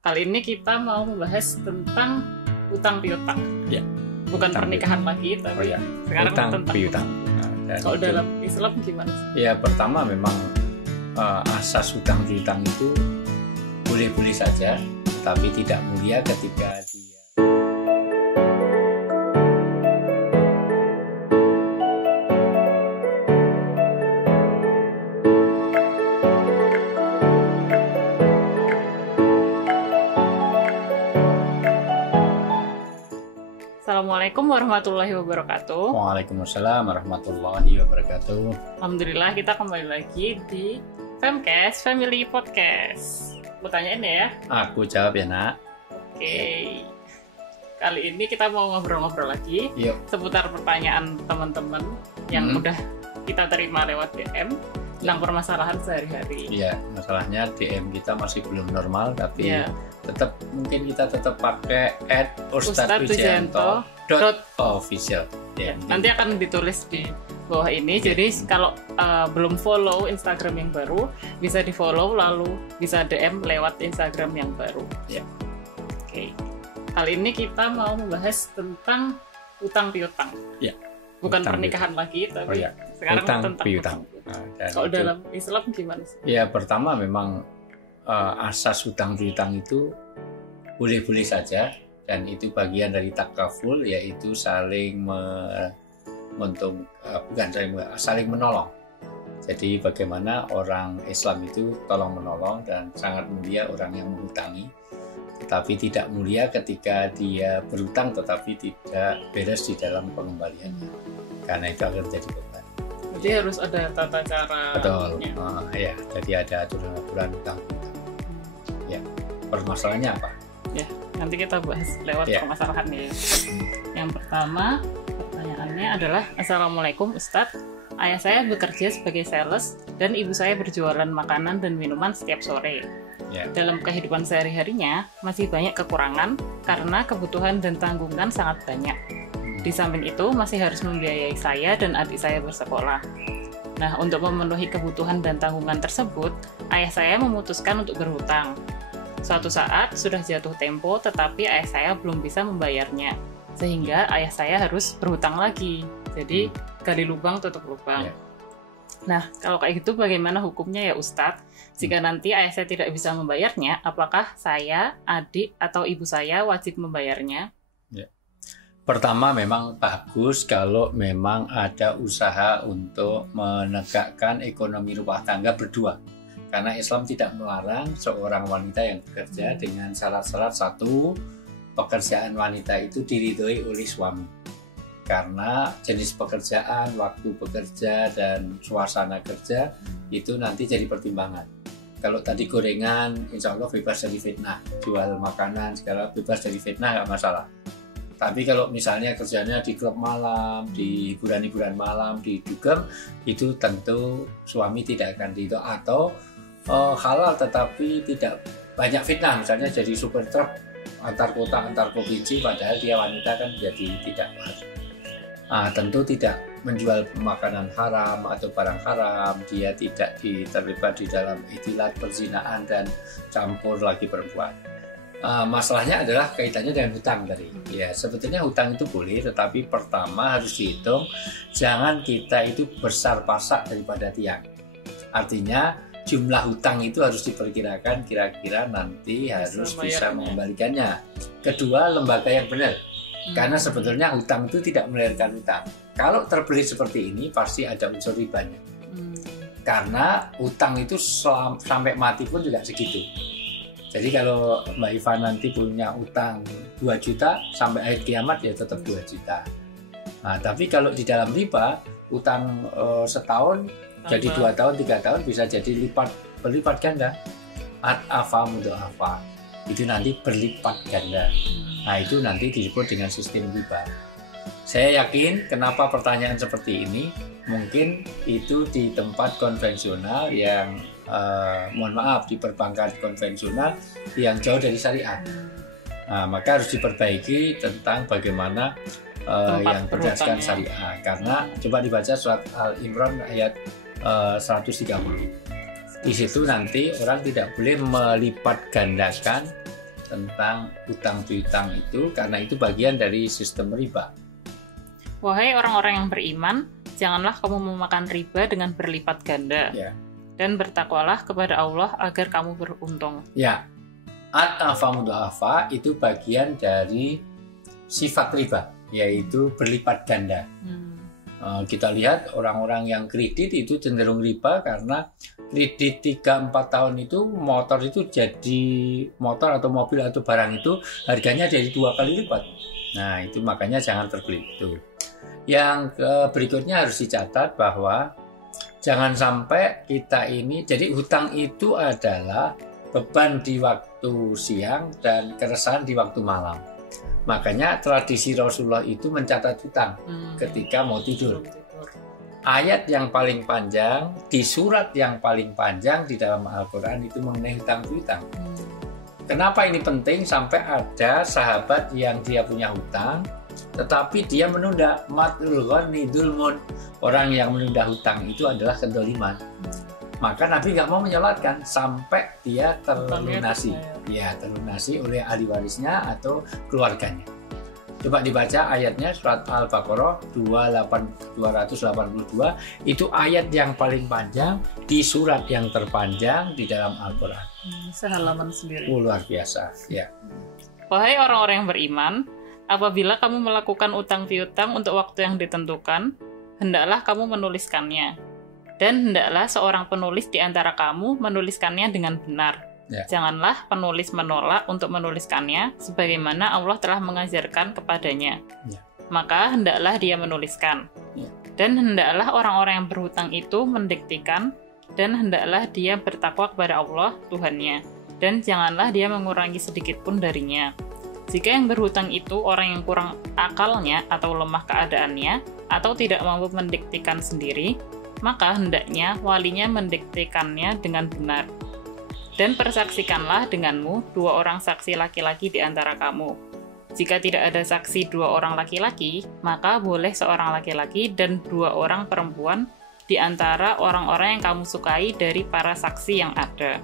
Kali ini kita mau membahas tentang utang piutang. Ya. Bukan pernikahan lagi, tapi sekarang utang tentang piutang. Kalau dalam Islam gimana sih? Ya, pertama memang asas utang piutang itu boleh-boleh saja, tapi tidak mulia ketika dia Assalamualaikum warahmatullahi wabarakatuh. Waalaikumsalam warahmatullahi wabarakatuh. Alhamdulillah kita kembali lagi di Femcast Family Podcast. Mau tanyain ya? Aku jawab ya, Nak. Oke. Kali ini kita mau ngobrol-ngobrol lagi Yuk. seputar pertanyaan teman-teman yang udah kita terima lewat DM tentang permasalahan sehari-hari. Iya, masalahnya DM kita masih belum normal, tapi Iya. tetap mungkin kita tetap pakai @ustadzwijayanto.official. Ya, Nanti akan ditulis di bawah ini. Jadi kalau belum follow Instagram yang baru, bisa di follow lalu bisa DM lewat Instagram yang baru. Ya. Oke. Kali ini kita mau membahas tentang utang piutang. Ya. Bukan Utang pernikahan lagi, tapi sekarang utang tentang piutang. Kalau dalam Islam gimana sih? Ya, pertama memang asas utang piutang itu boleh-boleh saja, dan itu bagian dari takaful, yaitu saling saling menolong. Jadi bagaimana orang Islam itu tolong menolong, dan sangat mulia orang yang menghutangi, tetapi tidak mulia ketika dia berutang tetapi tidak beres di dalam pengembaliannya, karena itu akan jadi beban. Jadi harus ada tata cara. Betul. Ya, jadi ada aturan-aturan utang piutang. Ya, permasalahannya apa? Ya, nanti kita bahas lewat permasalahannya. Yang pertama, pertanyaannya adalah, Assalamualaikum Ustadz, ayah saya bekerja sebagai sales dan ibu saya berjualan makanan dan minuman setiap sore. Dalam kehidupan sehari-harinya masih banyak kekurangan karena kebutuhan dan tanggungan sangat banyak. Di samping itu masih harus membiayai saya dan adik saya bersekolah. Nah, untuk memenuhi kebutuhan dan tanggungan tersebut, ayah saya memutuskan untuk berhutang. Suatu saat sudah jatuh tempo, tetapi ayah saya belum bisa membayarnya, sehingga ayah saya harus berhutang lagi. Jadi gali lubang tutup lubang. Nah, kalau kayak gitu bagaimana hukumnya ya Ustadz? Jika nanti ayah saya tidak bisa membayarnya, apakah saya, adik, atau ibu saya wajib membayarnya? Pertama, memang bagus kalau memang ada usaha untuk menegakkan ekonomi rumah tangga berdua. Karena Islam tidak melarang seorang wanita yang bekerja dengan syarat-syarat. Satu, pekerjaan wanita itu diridhoi oleh suami. Karena jenis pekerjaan, waktu bekerja, dan suasana kerja itu nanti jadi pertimbangan. Kalau tadi gorengan, insya Allah bebas dari fitnah. Jual makanan, segala bebas dari fitnah, nggak masalah. Tapi kalau misalnya kerjanya di klub malam, di hiburan-hiburan malam, di dugem, itu tentu suami tidak akan ridho. Atau halal tetapi tidak banyak fitnah, misalnya jadi super truk antar kota, antar provinsi, padahal dia wanita, kan jadi tidak pas. Tentu tidak menjual makanan haram atau barang haram, dia tidak terlibat di dalam ikhtilat perzinaan dan campur lagi perempuan. Masalahnya adalah kaitannya dengan hutang tadi. Ya, sebetulnya hutang itu boleh, tetapi pertama harus dihitung, jangan kita itu besar pasak daripada tiang. Artinya jumlah hutang itu harus diperkirakan, kira-kira nanti harus bisa mengembalikannya. Kedua, lembaga yang benar. Karena sebetulnya hutang itu tidak melahirkan hutang. Kalau terbelit seperti ini pasti ada unsur ribanya. Karena hutang itu sampai mati pun juga segitu. Jadi kalau Mbak Iva nanti punya utang 2 juta, sampai akhir kiamat ya tetap 2 juta. Tapi kalau di dalam riba, utang setahun jadi 2 tahun, 3 tahun bisa jadi berlipat ganda. Ad-afa mudha'afa. Itu nanti berlipat ganda. Nah, itu nanti disebut dengan sistem riba. Saya yakin kenapa pertanyaan seperti ini, mungkin itu di tempat konvensional yang mohon maaf, di perbankan konvensional yang jauh dari syariat. Maka harus diperbaiki tentang bagaimana yang berdasarkan syariah. Karena coba dibaca surat Al-Imran ayat 130. Di situ nanti orang tidak boleh melipat gandakan tentang utang piutang itu, karena itu bagian dari sistem riba. Wahai orang-orang yang beriman, janganlah kamu memakan riba dengan berlipat ganda. Ya. Dan bertakwalah kepada Allah agar kamu beruntung. Ya, ad-afa mudha'afa itu bagian dari sifat riba, yaitu berlipat ganda. Kita lihat orang-orang yang kredit itu cenderung riba karena kredit 3-4 tahun itu motor itu jadi motor atau mobil atau barang itu harganya jadi 2 kali lipat. Nah itu makanya jangan terbelit itu. Yang berikutnya harus dicatat bahwa jangan sampai kita ini, jadi hutang itu adalah beban di waktu siang dan keresahan di waktu malam. Makanya tradisi Rasulullah itu mencatat hutang ketika mau tidur. Ayat yang paling panjang, di surat yang paling panjang di dalam Al-Quran itu mengenai hutang piutang. Kenapa ini penting? Sampai ada sahabat yang dia punya hutang, tetapi dia menunda. Matul ghani dzulmun. Orang yang menunda hutang itu adalah kedoliman. Maka Nabi nggak mau menyolatkan sampai dia terlunasi. Ya, terlunasi oleh ahli warisnya atau keluarganya. Coba dibaca ayatnya surat Al-Baqarah 282, itu ayat yang paling panjang di surat yang terpanjang di dalam Al-Quran. Sehalaman sendiri. Luar biasa, ya. Wahai orang-orang yang beriman, apabila kamu melakukan utang piutang untuk waktu yang ditentukan, hendaklah kamu menuliskannya. Dan hendaklah seorang penulis di antara kamu menuliskannya dengan benar. Ya. Janganlah penulis menolak untuk menuliskannya, sebagaimana Allah telah mengajarkan kepadanya. Ya. Maka hendaklah dia menuliskan. Ya. Dan hendaklah orang-orang yang berhutang itu mendiktikan, dan hendaklah dia bertakwa kepada Allah, Tuhannya. Dan janganlah dia mengurangi sedikit pun darinya. Jika yang berhutang itu orang yang kurang akalnya atau lemah keadaannya, atau tidak mampu mendiktikan sendiri, maka hendaknya walinya mendiktikannya dengan benar. Dan persaksikanlah denganmu 2 orang saksi laki-laki di antara kamu. Jika tidak ada saksi 2 orang laki-laki, maka boleh seorang laki-laki dan 2 orang perempuan di antara orang-orang yang kamu sukai dari para saksi yang ada.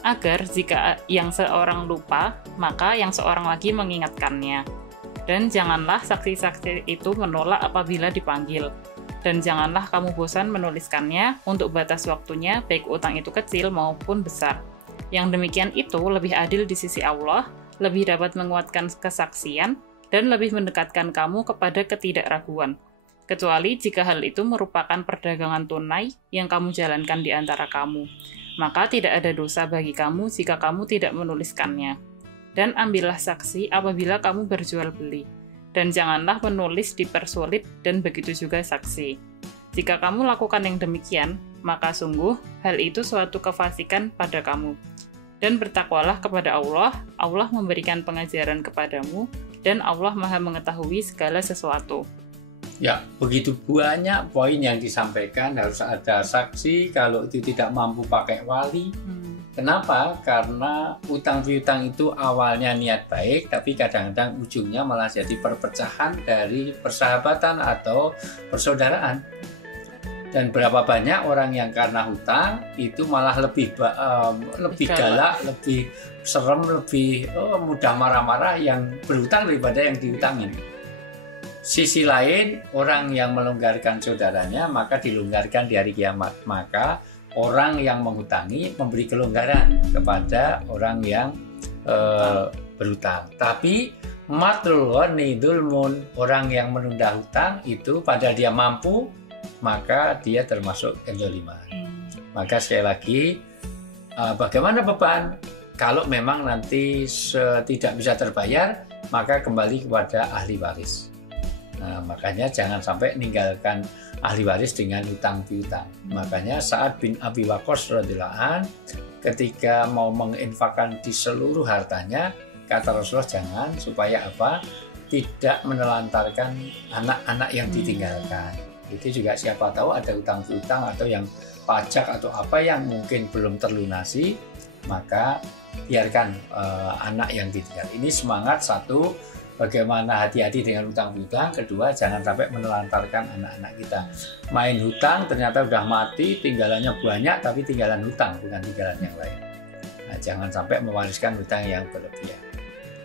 Agar jika yang seorang lupa, maka yang seorang lagi mengingatkannya. Dan janganlah saksi-saksi itu menolak apabila dipanggil. Dan janganlah kamu bosan menuliskannya untuk batas waktunya, baik utang itu kecil maupun besar. Yang demikian itu lebih adil di sisi Allah, lebih dapat menguatkan kesaksian, dan lebih mendekatkan kamu kepada ketidakraguan. Kecuali jika hal itu merupakan perdagangan tunai yang kamu jalankan di antara kamu. Maka tidak ada dosa bagi kamu jika kamu tidak menuliskannya. Dan ambillah saksi apabila kamu berjual beli. Dan janganlah penulis dipersulit, dan begitu juga saksi. Jika kamu lakukan yang demikian, maka sungguh hal itu suatu kefasikan pada kamu. Dan bertakwalah kepada Allah, Allah memberikan pengajaran kepadamu, dan Allah Maha mengetahui segala sesuatu. Ya, begitu banyak poin yang disampaikan, harus ada saksi, kalau itu tidak mampu pakai wali. Kenapa? Karena utang piutang itu awalnya niat baik, tapi kadang-kadang ujungnya malah jadi perpecahan dari persahabatan atau persaudaraan. Dan berapa banyak orang yang karena hutang itu malah lebih galak, lebih serem, lebih mudah marah-marah yang berhutang daripada yang dihutangin. Sisi lain, orang yang melonggarkan saudaranya maka dilonggarkan di hari kiamat. Maka orang yang menghutangi memberi kelonggaran kepada orang yang berhutang. Tapi matul ghani dzulmun, orang yang menunda hutang itu padahal dia mampu, maka dia termasuk kezaliman. Maka sekali lagi, bagaimana beban? Kalau memang nanti tidak bisa terbayar, maka kembali kepada ahli waris. Nah, makanya jangan sampai meninggalkan ahli waris dengan hutang piutang. Makanya Sa'ad bin Abi Waqqas radhiyallahu an ketika mau menginfakkan di seluruh hartanya, kata Rasulullah jangan, supaya apa? Tidak menelantarkan anak-anak yang ditinggalkan. Itu juga siapa tahu ada hutang piutang atau yang pajak atau apa yang mungkin belum terlunasi, maka biarkan anak yang ditinggal. Ini semangat satu, bagaimana hati-hati dengan hutang piutang. Kedua, jangan sampai menelantarkan anak-anak kita. Main hutang ternyata udah mati, tinggalannya banyak, tapi tinggalan hutang, bukan tinggalan yang lain. Nah, jangan sampai mewariskan hutang yang berlebihan.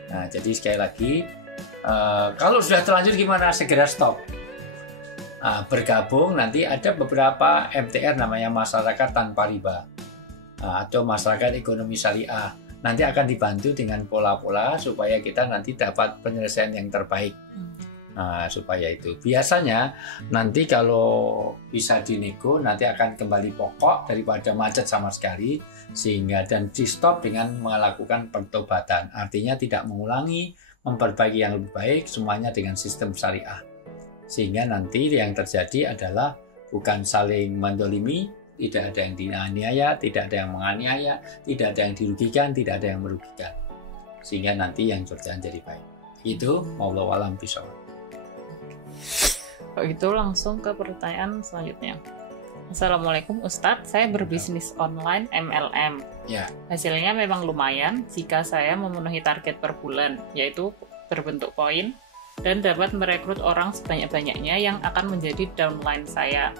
Nah, jadi sekali lagi, kalau sudah terlanjur gimana? Segera stop. Nah, bergabung, nanti ada beberapa MTR namanya masyarakat tanpa riba, atau masyarakat ekonomi syariah. Nanti akan dibantu dengan pola-pola supaya kita nanti dapat penyelesaian yang terbaik. Nah, supaya itu biasanya nanti kalau bisa dinego nanti akan kembali pokok daripada macet sama sekali, sehingga dan di stop dengan melakukan pertobatan, artinya tidak mengulangi, memperbaiki yang lebih baik, semuanya dengan sistem syariah, sehingga nanti yang terjadi adalah bukan saling mendolimi, tidak ada yang dianiaya, tidak ada yang menganiaya, tidak ada yang dirugikan, tidak ada yang merugikan, sehingga nanti yang berjalan jadi baik. Itu wallahu a'lam bishawab. Kalau itu langsung ke pertanyaan selanjutnya. Assalamualaikum Ustadz, saya berbisnis online MLM. Ya. Hasilnya memang lumayan jika saya memenuhi target per bulan, yaitu berbentuk poin, dan dapat merekrut orang sebanyak-banyaknya yang akan menjadi downline saya.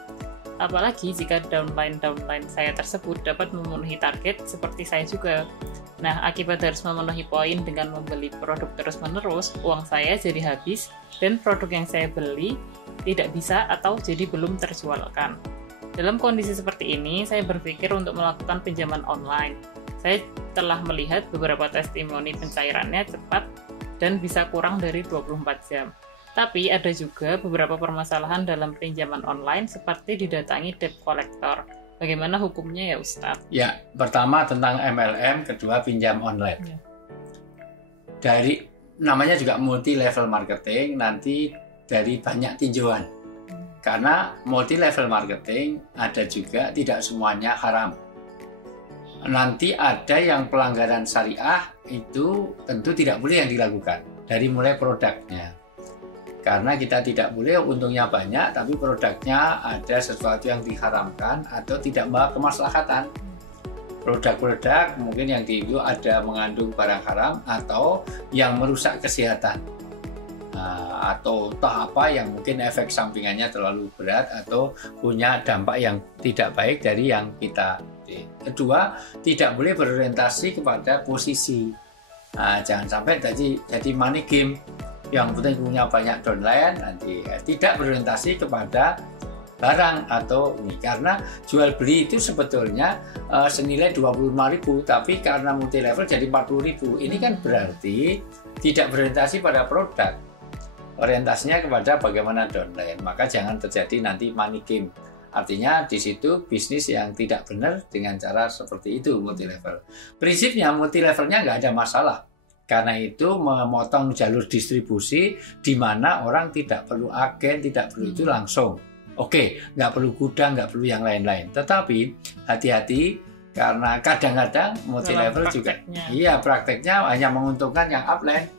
Apalagi jika downline saya tersebut dapat memenuhi target seperti saya juga. Nah, akibat harus memenuhi poin dengan membeli produk terus-menerus, uang saya jadi habis dan produk yang saya beli tidak bisa atau jadi belum terjualkan. Dalam kondisi seperti ini, saya berpikir untuk melakukan pinjaman online. Saya telah melihat beberapa testimoni pencairannya cepat dan bisa kurang dari 24 jam. Tapi ada juga beberapa permasalahan dalam pinjaman online seperti didatangi debt collector. Bagaimana hukumnya ya Ustadz? Ya, pertama tentang MLM, kedua pinjam online. Ya. Dari namanya juga multi level marketing, nanti dari banyak tinjauan. Karena multi level marketing ada juga tidak semuanya haram. Nanti ada yang pelanggaran syariah itu tentu tidak boleh yang dilakukan dari mulai produknya. Karena kita tidak boleh untungnya banyak, tapi produknya ada sesuatu yang diharamkan atau tidak membawa kemaslahatan. Produk-produk mungkin yang itu ada mengandung barang haram atau yang merusak kesehatan. Atau entah apa yang mungkin efek sampingannya terlalu berat atau punya dampak yang tidak baik dari yang kita. Kedua, tidak boleh berorientasi kepada posisi. Jangan sampai jadi money game. Yang penting punya banyak downline, nanti tidak berorientasi kepada barang atau ini, karena jual beli itu sebetulnya senilai 25.000, tapi karena multi level jadi 40.000. Ini kan berarti tidak berorientasi pada produk, orientasinya kepada bagaimana downline. Maka jangan terjadi nanti money game. Artinya di situ bisnis yang tidak benar dengan cara seperti itu multi level. Prinsipnya multi levelnya nggak ada masalah. Karena itu memotong jalur distribusi di mana orang tidak perlu agen, tidak perlu itu langsung. Oke, nggak perlu gudang, nggak perlu yang lain-lain. Tetapi hati-hati karena kadang-kadang multi level juga, iya prakteknya hanya menguntungkan yang upline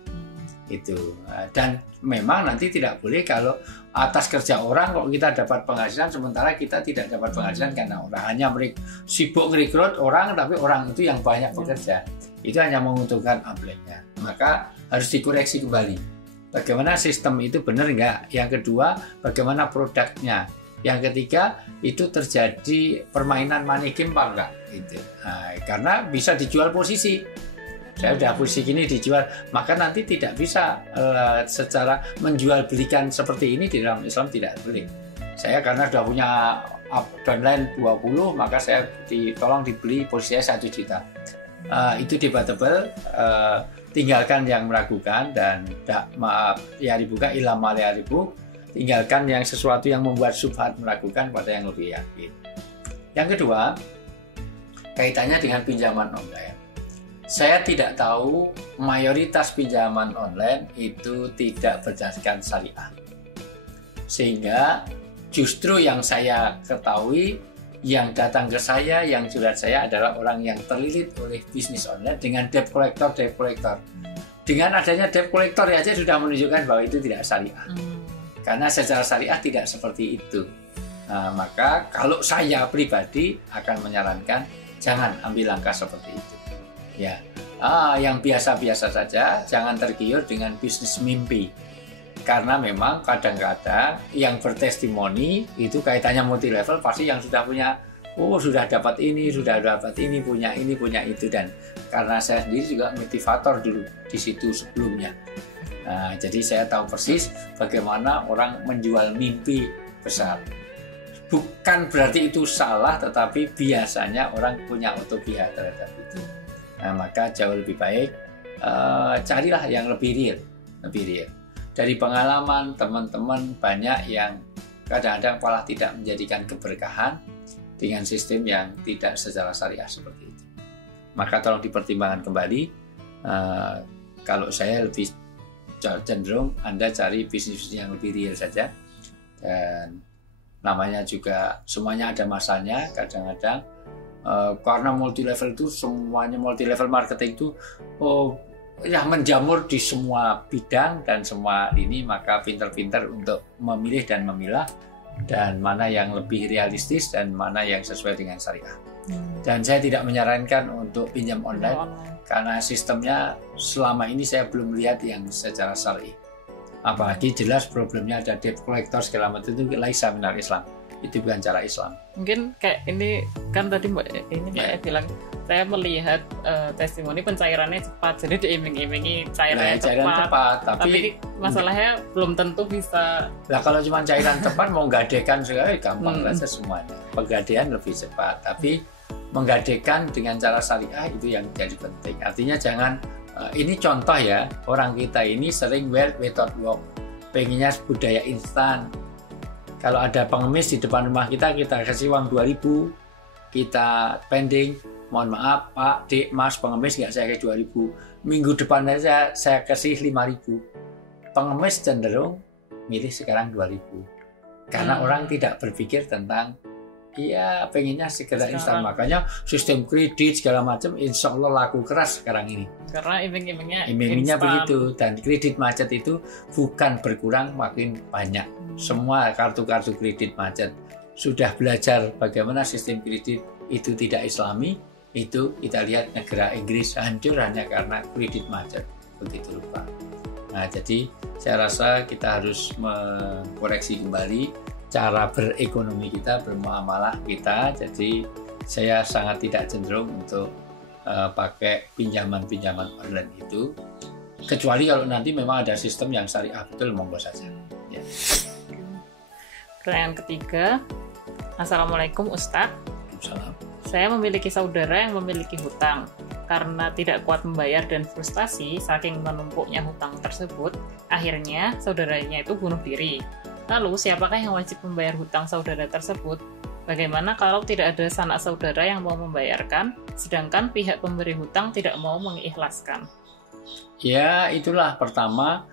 itu. Dan memang nanti tidak boleh kalau atas kerja orang kok kita dapat penghasilan sementara kita tidak dapat penghasilan karena orang hanya sibuk rekrut orang tapi orang itu yang banyak bekerja. Itu hanya menguntungkan upline-nya. Maka harus dikoreksi kembali. Bagaimana sistem itu benar nggak? Yang kedua, bagaimana produknya? Yang ketiga, itu terjadi permainan money game apa enggak? Gitu. Nah, karena bisa dijual posisi. Saya udah posisi gini dijual, maka nanti tidak bisa secara menjual belikan seperti ini di dalam Islam tidak boleh. Saya karena sudah punya downline 20, maka saya tolong dibeli posisinya 1 juta. Itu debatable, tinggalkan yang meragukan dan maaf ya dibuka ilam ribu, tinggalkan yang sesuatu yang membuat syubhat meragukan pada yang lebih yakin. Yang kedua, kaitannya dengan pinjaman online. Saya tidak tahu mayoritas pinjaman online itu tidak berdasarkan syariah, sehingga justru yang saya ketahui yang datang ke saya, yang curhat saya adalah orang yang terlilit oleh bisnis online dengan debt collector. Dengan adanya debt collector aja sudah menunjukkan bahwa itu tidak syariah. Karena secara syariah tidak seperti itu. Nah, maka kalau saya pribadi akan menyarankan jangan ambil langkah seperti itu. Ya, yang biasa-biasa saja, jangan tergiur dengan bisnis mimpi. Karena memang kadang-kadang yang bertestimoni itu kaitannya multi level pasti yang sudah punya oh sudah dapat ini, punya ini, punya itu. Dan karena saya sendiri juga motivator dulu di situ sebelumnya. Nah, jadi saya tahu persis bagaimana orang menjual mimpi besar. Bukan berarti itu salah, tetapi biasanya orang punya utopia terhadap itu. Nah, maka jauh lebih baik carilah yang lebih real. Dari pengalaman teman-teman banyak yang kadang-kadang malah tidak menjadikan keberkahan dengan sistem yang tidak secara syariah seperti itu. Maka tolong dipertimbangkan kembali. Kalau saya lebih cenderung Anda cari bisnis yang lebih real saja. Dan namanya juga semuanya ada masanya. Kadang-kadang karena multi level itu semuanya multi level marketing itu menjamur di semua bidang dan semua ini, maka pintar-pintar untuk memilih dan memilah dan mana yang lebih realistis dan mana yang sesuai dengan syariah. Dan saya tidak menyarankan untuk pinjam online karena sistemnya selama ini saya belum lihat yang secara syar'i. Apalagi jelas problemnya ada debt collector segala macam, itu laisa minal Islam. Itu bukan cara Islam. Mungkin kayak ini kan tadi Mbak bilang saya melihat testimoni pencairannya cepat, jadi diiming-imingi cairan cepat. Tapi masalahnya belum tentu bisa. Nah, kalau cuma cairan cepat mau menggadekan segala gampang saja semuanya. Pegadaian lebih cepat, tapi menggadekan dengan cara syariah itu yang jadi penting. Artinya jangan ini contoh ya, orang kita ini sering wealth without work, pengennya budaya instan. Kalau ada pengemis di depan rumah kita kasih uang 2.000, kita pending, mohon maaf Pak, Dek, Mas, pengemis nggak saya kasih 2.000. Minggu depan aja saya kasih 5.000. Pengemis cenderung milih sekarang 2.000. Karena orang tidak berpikir tentang pengennya segera instan. Makanya sistem kredit segala macam insya Allah laku keras sekarang ini. Karena iming-imingnya begitu. Dan kredit macet itu bukan berkurang, makin banyak. Semua kartu-kartu kredit macet. Sudah belajar bagaimana sistem kredit itu tidak islami, itu kita lihat negara Inggris hancur hanya karena kredit macet. Begitu lupa. Nah, jadi saya rasa kita harus mengkoreksi kembali cara berekonomi kita, bermuamalah kita. Jadi saya sangat tidak cenderung untuk pakai pinjaman-pinjaman online itu, kecuali kalau nanti memang ada sistem yang syariah betul, monggo saja. Ya. Pertanyaan ketiga, Assalamualaikum Ustadz. Waalaikumsalam. Saya memiliki saudara yang memiliki hutang. Karena tidak kuat membayar dan frustasi saking menumpuknya hutang tersebut, akhirnya saudaranya itu bunuh diri. Lalu, siapakah yang wajib membayar hutang saudara tersebut? Bagaimana kalau tidak ada sanak saudara yang mau membayarkan, sedangkan pihak pemberi hutang tidak mau mengikhlaskan? Ya, itulah pertama,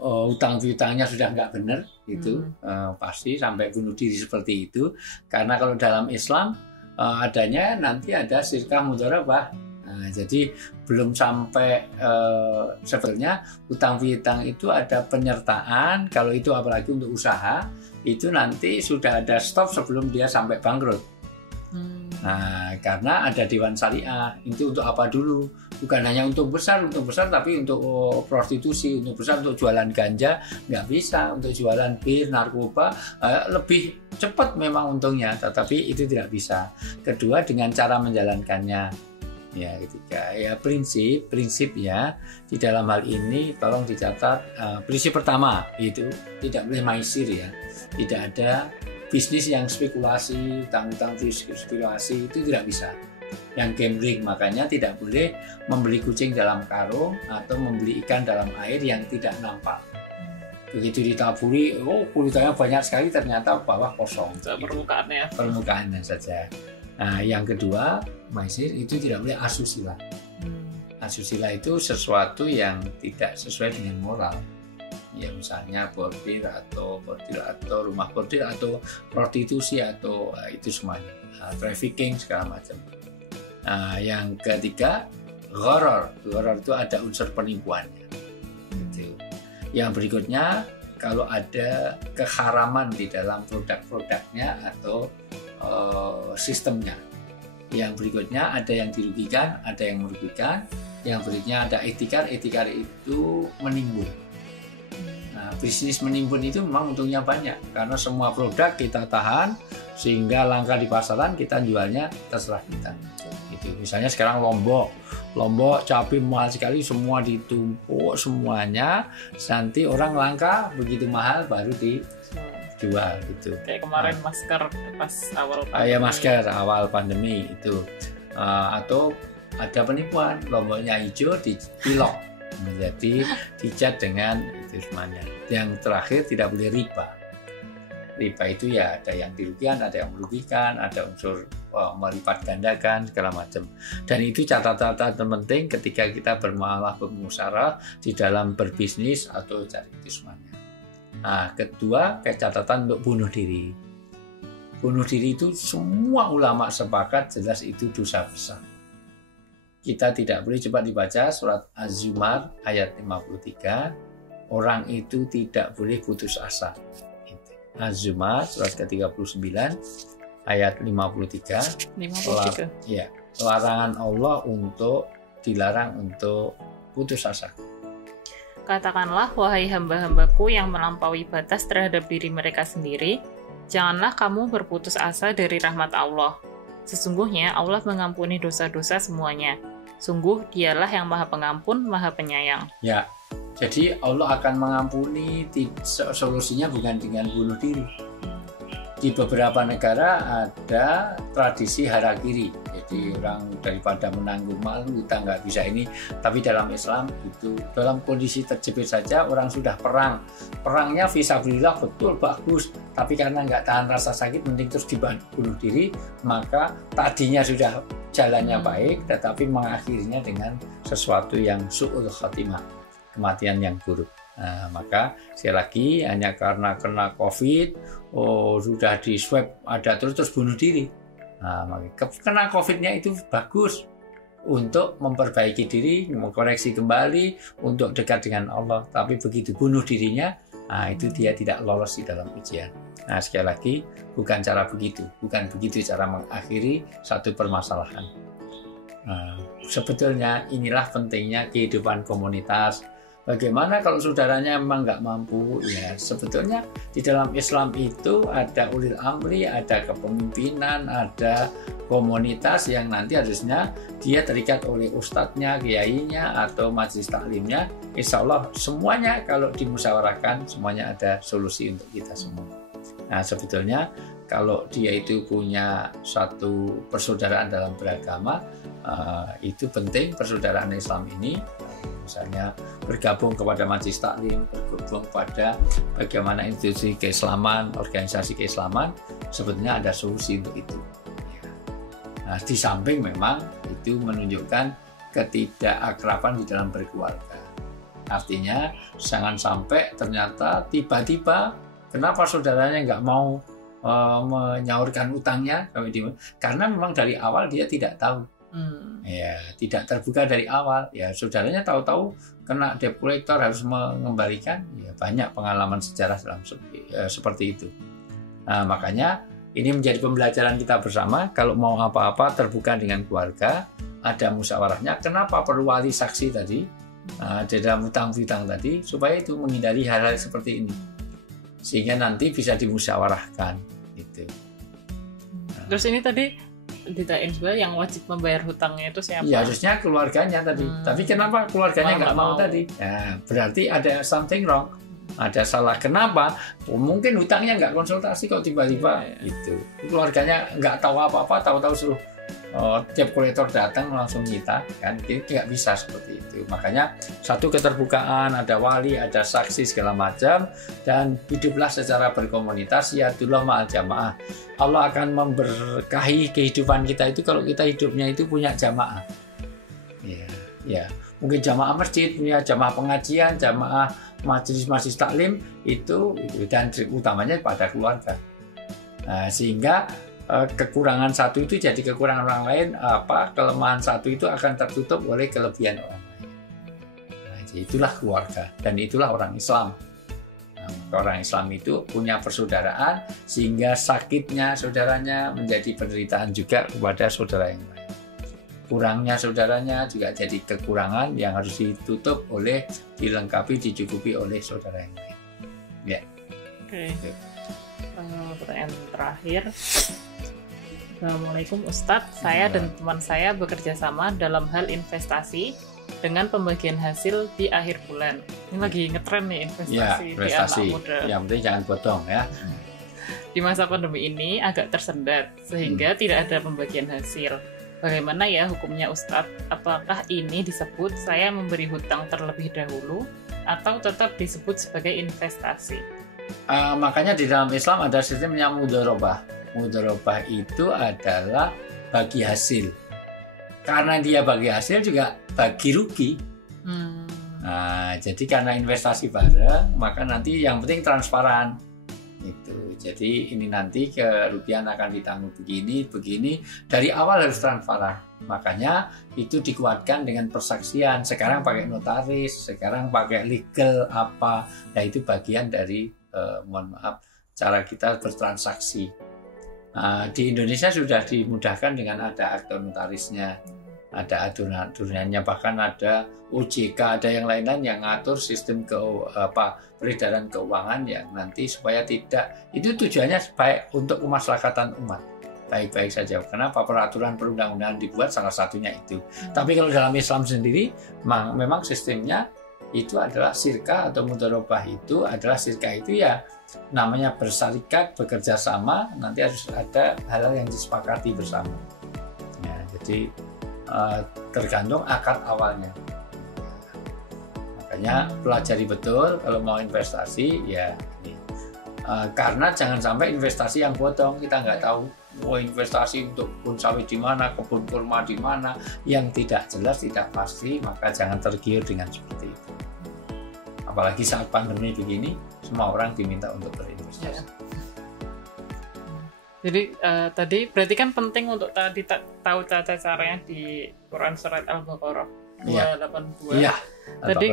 hutang-hutangnya sudah nggak benar, itu pasti sampai bunuh diri seperti itu. Karena kalau dalam Islam, adanya nanti ada syirkah mudharabah. Nah, jadi belum sampai sebetulnya hutang piutang itu ada penyertaan. Kalau itu apalagi untuk usaha, itu nanti sudah ada stop sebelum dia sampai bangkrut. Nah, karena ada Dewan Syariah, itu untuk apa dulu? Bukan hanya untuk besar, tapi untuk prostitusi, untuk besar, untuk jualan ganja, nggak bisa. Untuk jualan bir, narkoba, lebih cepat memang untungnya, tetapi itu tidak bisa. Kedua, dengan cara menjalankannya. Ya, ketiga, ya prinsip ya di dalam hal ini tolong dicatat. Prinsip pertama itu tidak boleh maisir ya, tidak ada bisnis yang spekulasi, utang-utang spekulasi, itu tidak bisa. Yang gambling, makanya tidak boleh membeli kucing dalam karung atau membeli ikan dalam air yang tidak nampak. Begitu ditaburi, kulitnya banyak sekali, ternyata bawah kosong. Permukaannya saja. Nah, yang kedua, maisir itu tidak boleh asusila. Asusila itu sesuatu yang tidak sesuai dengan moral. Ya, misalnya bordil atau rumah bordil atau prostitusi atau itu semuanya, trafficking segala macam. Nah, yang ketiga, gharar itu ada unsur penipuannya. Gitu. Yang berikutnya, kalau ada keharaman di dalam produk-produknya atau sistemnya. Yang berikutnya ada yang dirugikan, ada yang merugikan. Yang berikutnya ada etikar itu menimbun. Nah, Nah, bisnis menimbun itu memang untungnya banyak karena semua produk kita tahan sehingga langka di pasaran, kita jualnya terserah kita. Gitu. Misalnya sekarang Lombok cabai mahal sekali, semua ditumpuk semuanya, nanti orang langka begitu mahal baru dijual gitu. Kayak kemarin masker pas awal pandemi. Ya masker awal pandemi itu. Atau ada penipuan, Lomboknya hijau dipilok menjadi dicat dengan itu semuanya. Yang terakhir tidak boleh riba. Riba itu ya ada yang dirugikan, ada yang merugikan, ada unsur melipat gandakan segala macam. Dan itu catatan penting ketika kita bermuamalah bermusyawarah di dalam berbisnis atau cari itu semuanya. Nah, kedua catatan untuk bunuh diri. Bunuh diri itu semua ulama sepakat jelas itu dosa besar. Kita tidak boleh, coba dibaca surat Az-Zumar ayat 53, orang itu tidak boleh putus asa. Az-Zumar surat ke-39 ayat 53. Ya, larangan Allah untuk dilarang untuk putus asa. Katakanlah, wahai hamba-hambaku yang melampaui batas terhadap diri mereka sendiri, janganlah kamu berputus asa dari rahmat Allah. Sesungguhnya Allah mengampuni dosa-dosa semuanya. Sungguh dialah yang maha pengampun, maha penyayang. Ya, jadi Allah akan mengampuni, solusinya bukan dengan bunuh diri. Di beberapa negara ada tradisi harakiri, jadi orang daripada menanggung malu utang nggak bisa ini, tapi dalam Islam itu dalam kondisi terjepit saja orang sudah perangnya fisabilillah betul bagus, tapi karena nggak tahan rasa sakit mending terus dibunuh diri, maka tadinya sudah jalannya baik tetapi mengakhirinya dengan sesuatu yang su'ul khatimah, kematian yang buruk. Nah, maka sekali lagi hanya karena kena COVID, sudah di swab ada terus bunuh diri. Nah, kena COVID-nya itu bagus untuk memperbaiki diri, mengkoreksi kembali, untuk dekat dengan Allah. Tapi begitu bunuh dirinya, nah itu dia tidak lolos di dalam ujian. Nah, sekali lagi bukan cara begitu, bukan begitu cara mengakhiri satu permasalahan. Nah, sebetulnya inilah pentingnya kehidupan komunitas. Bagaimana kalau saudaranya memang nggak mampu? Ya, sebetulnya di dalam Islam itu ada ulil amri, ada kepemimpinan, ada komunitas yang nanti harusnya dia terikat oleh ustadznya, kiainya, atau majelis taklimnya. Insya Allah semuanya kalau dimusyawarahkan, semuanya ada solusi untuk kita semua. Nah, sebetulnya kalau dia itu punya satu persaudaraan dalam beragama, itu penting persaudaraan Islam ini. Misalnya bergabung kepada majelis taklim, bergabung pada bagaimana institusi keislaman, organisasi keislaman, sebetulnya ada solusi untuk itu. Nah, di samping memang itu menunjukkan ketidakakraban di dalam berkeluarga. Artinya jangan sampai ternyata tiba-tiba kenapa saudaranya nggak mau menyaurkan utangnya, karena memang dari awal dia tidak tahu. Ya, tidak terbuka dari awal. Ya, saudaranya tahu-tahu kena debt collector harus mengembalikan. Ya, banyak pengalaman sejarah dalam seperti itu. Nah, makanya ini menjadi pembelajaran kita bersama. Kalau mau apa-apa terbuka dengan keluarga, ada musyawarahnya. Kenapa perlu wali saksi tadi? Di dalam utang-utang tadi, supaya itu menghindari hal-hal seperti ini, sehingga nanti bisa dimusyawarahkan. Gitu. Terus ini tadi ditain juga yang wajib membayar hutangnya itu siapa? Ya, harusnya keluarganya tadi. Tapi kenapa keluarganya nggak mau tadi? Ya, berarti ada something wrong. Ada salah. Kenapa? Mungkin hutangnya nggak konsultasi kok tiba-tiba itu. Keluarganya nggak tahu apa-apa, tahu-tahu suruh debt collector datang langsung nyita, kan? Ini nggak bisa seperti itu. Makanya satu keterbukaan, ada wali, ada saksi segala macam, dan hiduplah secara berkomunitas. Ya Abdullah ma'al jamaah. Allah akan memberkahi kehidupan kita itu kalau kita hidupnya itu punya jamaah. Ya. Mungkin jamaah masjid, punya jamaah pengajian, jamaah majelis taklim itu, dan utamanya pada keluarga. Nah, sehingga kekurangan satu itu jadi kekurangan orang lain, kelemahan satu itu akan tertutup oleh kelebihan orang lain. Nah, jadi itulah keluarga dan itulah orang Islam. Nah, orang Islam itu punya persaudaraan sehingga sakitnya saudaranya menjadi penderitaan juga kepada saudara yang lain. Kurangnya saudaranya juga jadi kekurangan yang harus dilengkapi, dicukupi oleh saudara yang lain. Ya. Oke. Pertanyaan terakhir. Assalamualaikum Ustadz, saya dan teman saya bekerja sama dalam hal investasi dengan pembagian hasil di akhir bulan. Ini lagi ngetren nih investasi di anak muda. Yang penting jangan potong ya. Di masa pandemi ini agak tersendat sehingga tidak ada pembagian hasil. Bagaimana ya hukumnya Ustadz? Apakah ini disebut saya memberi hutang terlebih dahulu atau tetap disebut sebagai investasi? Makanya di dalam Islam ada sistemnya mudharabah. Mudharabah itu adalah bagi hasil. Karena dia bagi hasil juga bagi rugi. Nah, jadi karena investasi bareng, maka nanti yang penting transparan. Itu. Jadi ini nanti kerugian akan ditanggung begini. Dari awal harus transparan. Makanya itu dikuatkan dengan persaksian. Sekarang pakai notaris, sekarang pakai legal apa. Nah itu bagian dari mohon maaf cara kita bertransaksi. Di Indonesia sudah dimudahkan dengan ada akte notarisnya, ada aturan-aturannya, bahkan ada OJK, ada yang lain-lain yang ngatur sistem peredaran keuangan yang nanti supaya tidak, itu tujuannya baik untuk kemaslahatan umat, baik-baik saja. Kenapa peraturan perundang-undangan dibuat, salah satunya itu. Tapi kalau dalam Islam sendiri memang sistemnya itu adalah sirka atau mudharabah, itu adalah sirka itu ya namanya bersarikat, bekerja sama, nanti harus ada hal-hal yang disepakati bersama. Ya, jadi tergantung akad awalnya. Makanya pelajari betul kalau mau investasi ya ini. Karena jangan sampai investasi yang potong, kita nggak tahu mau investasi untuk kebun sawit di mana, kebun kurma di mana, yang tidak jelas, tidak pasti, maka jangan tergiur dengan seperti itu. Apalagi saat pandemi begini, semua orang diminta untuk berinvestasi. Ya. Jadi tadi berarti kan penting untuk tadi tahu tata caranya di Quran surat Al-Baqarah 282. Iya. Tadi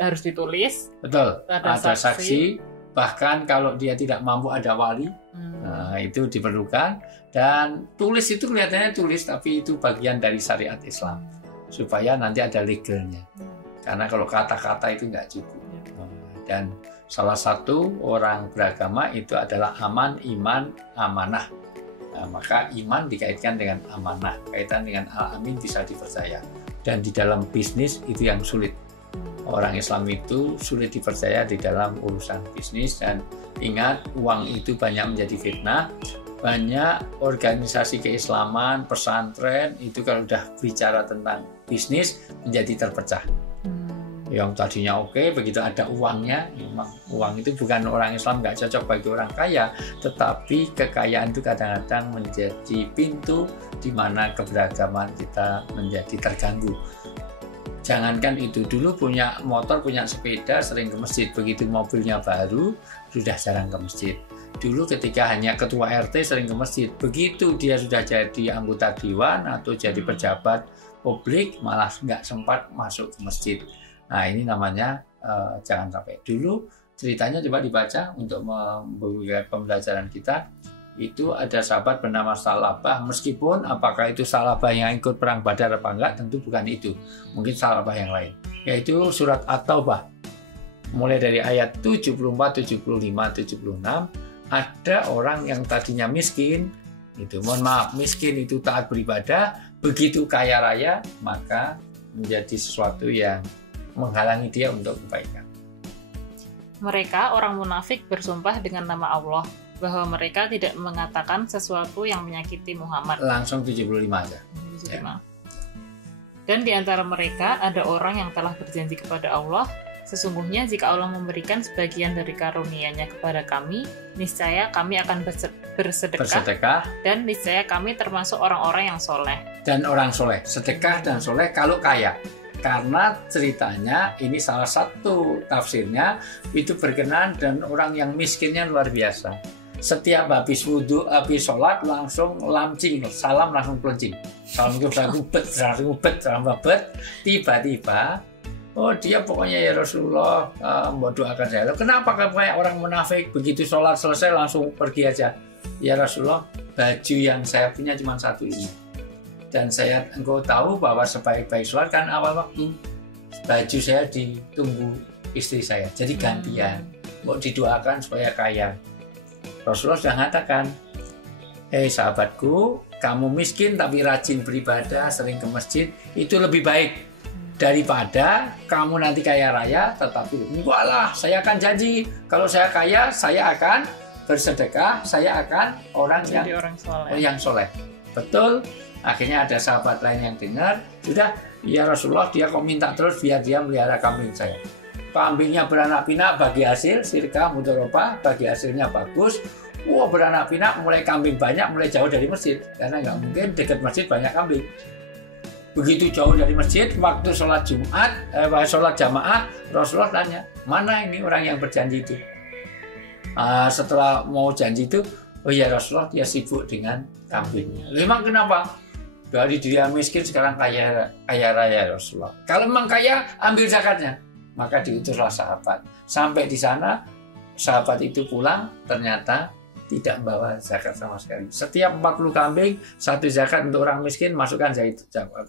harus ditulis. Betul. Ada saksi. Bahkan kalau dia tidak mampu ada wali. Nah, itu diperlukan. Dan tulis itu kelihatannya tulis, tapi itu bagian dari syariat Islam. Supaya nanti ada legalnya. Karena kalau kata-kata itu nggak cukup. Dan salah satu orang beragama itu adalah aman, iman, amanah. Nah, maka iman dikaitkan dengan amanah. Kaitan dengan al-amin bisa dipercaya. Dan di dalam bisnis itu yang sulit. Orang Islam itu sulit dipercaya di dalam urusan bisnis. Dan ingat, uang itu banyak menjadi fitnah. Banyak organisasi keislaman, pesantren, itu kalau udah bicara tentang bisnis menjadi terpecah. Yang tadinya oke, begitu ada uangnya, memang uang itu bukan orang Islam nggak cocok bagi orang kaya, tetapi kekayaan itu kadang-kadang menjadi pintu di mana keberagaman kita menjadi terganggu. Jangankan itu, dulu punya motor, punya sepeda, sering ke masjid, begitu mobilnya baru, sudah jarang ke masjid. Dulu ketika hanya ketua RT sering ke masjid, begitu dia sudah jadi anggota dewan atau jadi pejabat publik, malah nggak sempat masuk ke masjid. Nah ini namanya jangan sampai. Dulu ceritanya coba dibaca untuk membuat pembelajaran kita. Itu ada sahabat bernama Salabah, meskipun apakah itu Salabah yang ikut perang Badar apa enggak, tentu bukan itu. Mungkin Salabah yang lain. Yaitu surat At-Taubah. Mulai dari ayat 74, 75, 76. Ada orang yang tadinya miskin, itu mohon maaf, miskin itu taat beribadah, begitu kaya raya, maka menjadi sesuatu yang menghalangi dia untuk kebaikan. Mereka orang munafik bersumpah dengan nama Allah bahwa mereka tidak mengatakan sesuatu yang menyakiti Muhammad. Langsung 75 aja. 75. Ya. Dan di antara mereka ada orang yang telah berjanji kepada Allah, sesungguhnya jika Allah memberikan sebagian dari karunia-Nya kepada kami, niscaya kami akan bersedekah, dan niscaya kami termasuk orang-orang yang soleh. Dan orang soleh, sedekah dan soleh kalau kaya. Karena ceritanya ini salah satu tafsirnya itu berkenan dan orang yang miskinnya luar biasa. Setiap habis wudhu, habis sholat langsung lamcing, salam langsung pelencing. Salam salam babet, tiba-tiba oh dia pokoknya ya Rasulullah mau doakan saya. Kenapa kayak orang munafik begitu sholat selesai langsung pergi aja? Ya Rasulullah, baju yang saya punya cuma satu ini. Dan engkau tahu bahwa sebaik-baik sholat kan awal waktu baju saya ditunggu istri saya, jadi gantian. mau didoakan supaya kaya. Rasulullah sudah mengatakan, hei sahabatku, kamu miskin tapi rajin beribadah, sering ke masjid, itu lebih baik daripada kamu nanti kaya raya tetapi enggak lah, saya akan janji kalau saya kaya saya akan bersedekah, saya akan orang yang soleh. Betul. Akhirnya ada sahabat lain yang dengar, sudah, ya Rasulullah, dia kok minta terus biar dia melihara kambing saya. Kambingnya beranak pinak, bagi hasil sirka mudharabah, bagi hasilnya bagus. Wah, beranak pinak, mulai kambing banyak, mulai jauh dari masjid, karena nggak mungkin dekat masjid banyak kambing. Begitu jauh dari masjid, waktu sholat Jumat, sholat jamaah, Rasulullah tanya, mana ini orang yang berjanji itu? Setelah mau janji itu, oh ya Rasulullah, dia sibuk dengan kambingnya. Memang kenapa? Dari dia miskin sekarang kaya raya Rasulullah. Kalau memang kaya, ambil zakatnya. Maka diutuslah sahabat. Sampai di sana, sahabat itu pulang, ternyata tidak membawa zakat sama sekali. Setiap 40 kambing, 1 zakat untuk orang miskin, masukkan zakat.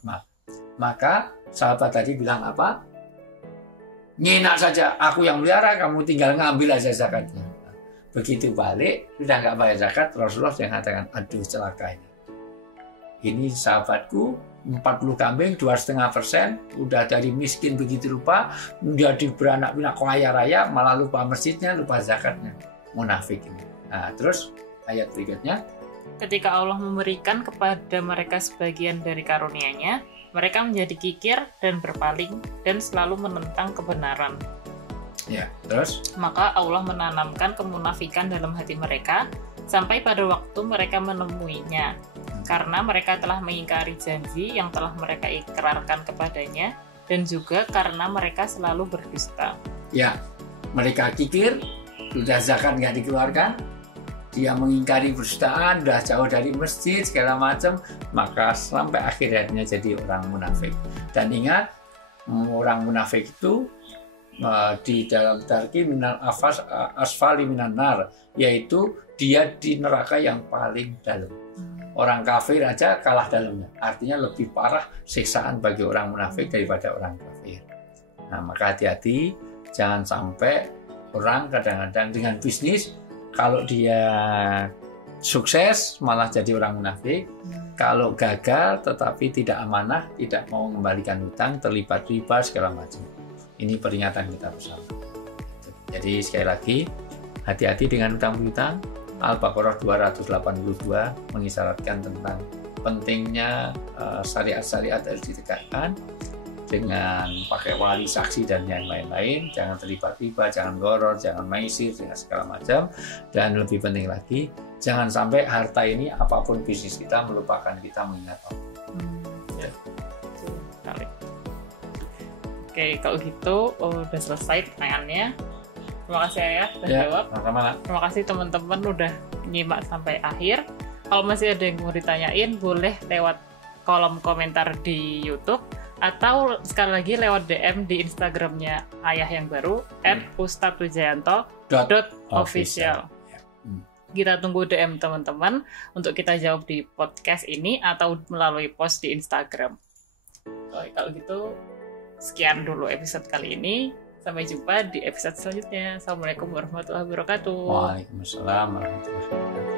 Maka sahabat tadi bilang apa? Nyinak saja, aku yang melihara, kamu tinggal ngambil aja zakatnya. Begitu balik, sudah nggak bayar zakat, Rasulullah yang mengatakan, aduh celaka ini. Ini sahabatku, 40 kambing, 2,5%, udah dari miskin begitu rupa, menjadi beranak pinak kaya raya, malah lupa masjidnya, lupa zakatnya. Munafik ini. Nah, terus ayat berikutnya. Ketika Allah memberikan kepada mereka sebagian dari karunia-Nya, mereka menjadi kikir dan berpaling dan selalu menentang kebenaran. Ya, terus? Maka Allah menanamkan kemunafikan dalam hati mereka sampai pada waktu mereka menemuinya. Karena mereka telah mengingkari janji yang telah mereka ikrarkan kepadanya dan juga karena mereka selalu berdusta. Ya, mereka kikir, sudah zakat nggak dikeluarkan, dia mengingkari berdustaan, sudah jauh dari masjid, segala macam, maka sampai akhirnya jadi orang munafik. Dan ingat, orang munafik itu di dalam tarki minal asfali minan nar, yaitu dia di neraka yang paling dalam. Orang kafir aja kalah dalamnya, artinya lebih parah siksaan bagi orang munafik daripada orang kafir. Nah, maka hati-hati, jangan sampai orang kadang-kadang dengan bisnis, kalau dia sukses malah jadi orang munafik, kalau gagal tetapi tidak amanah, tidak mau mengembalikan hutang, terlibat riba segala macam. Ini peringatan kita bersama. Jadi sekali lagi, hati-hati dengan hutang-hutang. Al-Baqarah 282 mengisyaratkan tentang pentingnya syariat-syariat harus ditegakkan dengan pakai wali, saksi, dan yang lain-lain. Jangan terlibat riba, jangan goror, jangan maisir, dengan segala macam. Dan lebih penting lagi, jangan sampai harta ini, apapun bisnis kita, melupakan kita mengingat Allah. Ya. Oke, kalau gitu udah selesai pertanyaannya. Terima kasih Ayah sudah jawab. Terima kasih teman-teman udah nyimak sampai akhir. Kalau masih ada yang mau ditanyain, boleh lewat kolom komentar di YouTube atau sekali lagi lewat DM di Instagramnya Ayah yang baru @ustadzujayanto.official. Kita tunggu DM teman-teman untuk kita jawab di podcast ini atau melalui post di Instagram. Kalau gitu, sekian dulu episode kali ini. Sampai jumpa di episode selanjutnya. Assalamualaikum warahmatullahi wabarakatuh. Waalaikumsalam warahmatullahi wabarakatuh.